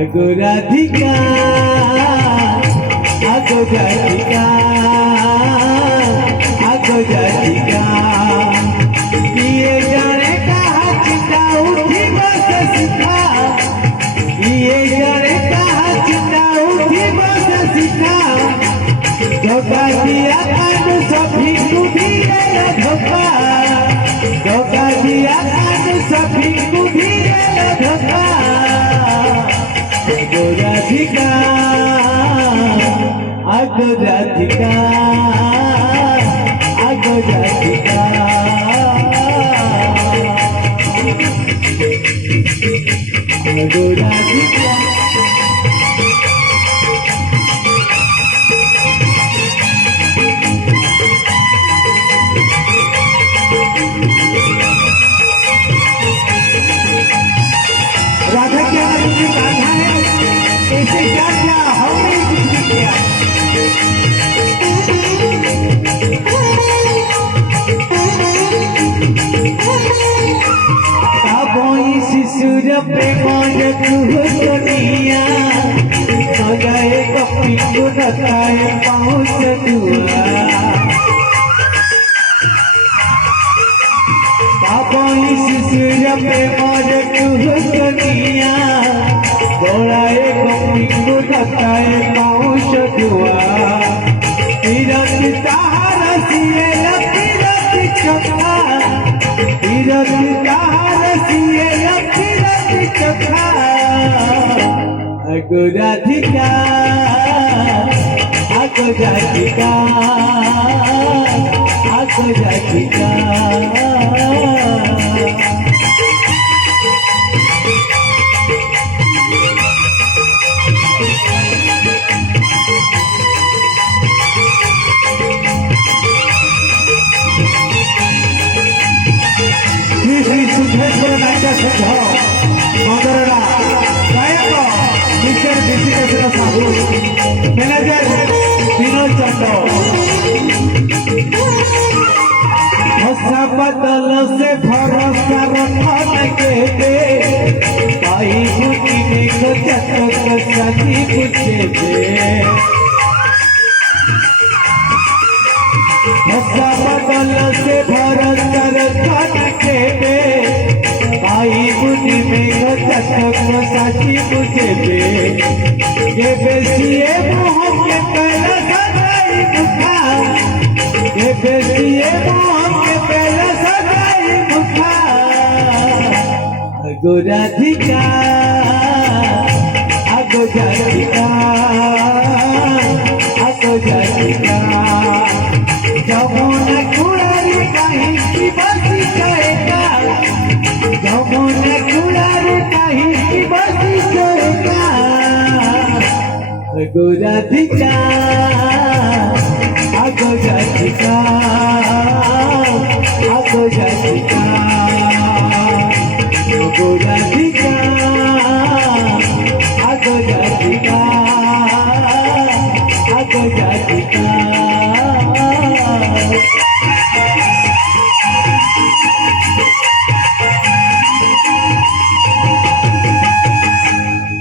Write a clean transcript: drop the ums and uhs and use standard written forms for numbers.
आगो राधिका आगो राधिका आगो राधिका ये जाने कहा चिंता उठी बस सीखा ये जाने कहा चिंता उठी बस सीखा धोखा दिया कानू सभी को भी धोखा धोखा दिया कानू सभी को भी धोखा आगो राधिका आगो राधिका आगो राधिका आगो राधिका राधा क्या तुझे कान्हा है ऐसे क्या क्या हमने कुछ नहीं किया काबोई शिशुर प्रेम दुनिया मगाए कपी को रखाए पहुँच दुआ काबोई शिशुर प्रेम दुनिया दौड़ाए कपी को रखाए पहुँच दुआ तीरथ तार सिए तीरथ चखा तीरथ तार सिए तीरथ चखा आगो राधिका आगो राधिका आगो राधिका मैनेजर विनोद चंदो बदल से भरोसा रखने के दे भाई बुद्धि को चतक सही पूछे दे बदल से भरोसा रखने के दे भाई बुद्धि को चतक सही पूछे दे ये बेसिए मोह के पहले सगाई मुखा ये बेसिए मोह के पहले सगाई मुखा आगो राधिका आगो राधिका आगो राधिका जमुना कुड़ारी कहीं की बसी जाएगा जमुना कुड़ारी कहीं की बसी जाएगा आगो राधिका आगो राधिका आगो राधिका